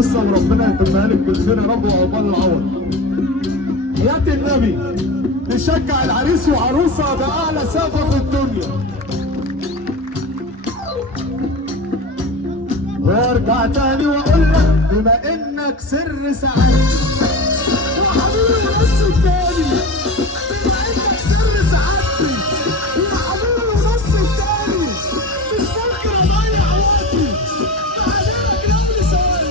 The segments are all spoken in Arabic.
قصه وربنا يتمها لك بالخير يا رب وعقبال العوض. حياه النبي نشجع العريس وعروسه باعلى سقف في الدنيا. وارجع تاني واقول لك بما انك سر سعادتي وحبيبي النص التاني، بما انك سر سعادتي يا حبيبي النص التاني، مش ممكن اضيع وقتي بعدينك قبل ثواني.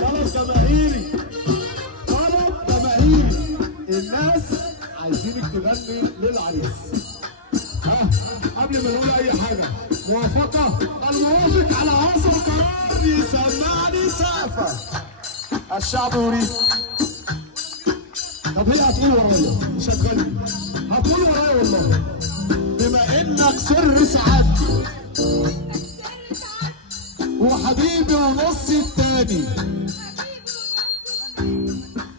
طلب جماهيري، طلب جماهيري، الناس عايزينك تغني للعريس. قبل ما نقول اي حاجه، موافقه؟ الموافق على عصر قرار يسمعني سقفه. الشعب يريد. طب هي هتقول ورايا مش هتغني، هتقول ورايا والله. بما انك سر سعادتي وحبيبي ونصي التاني،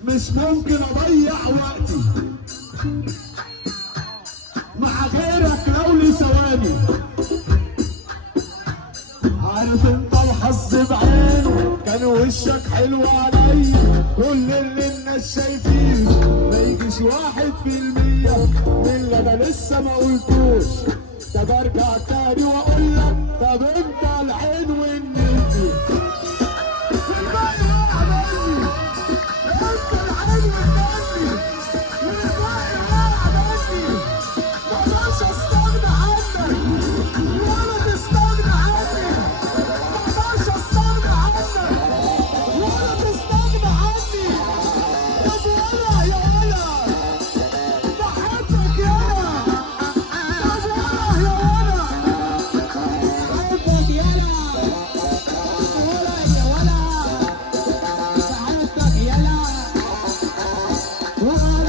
مش ممكن اضيع وقتي مع غيرك لو لي ثواني. عارف انت الحظ بعينه كان وشك حلو عليا، كل اللي الناس شايفينه ما يجيش 1% من اللي انا لسه ما قلتوش. طب ارجع تاني واقول لك، طب انت العين والنيتي الباقي وقع مني، انت العين والنيتي الباقي وقع مني. مقدرش استغنى عنك ولا تستغنى عني، مقدرش استغنى عنك ولا تستغنى عني. طب ولا يا ولا بحبك يالا، طب ولا يا ولا بحبك يالا، ولا يا ولا بحبك يالا، وانا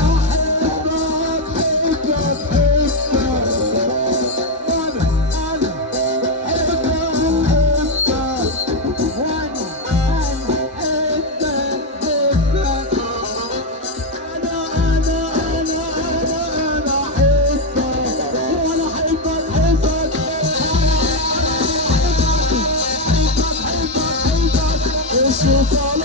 so far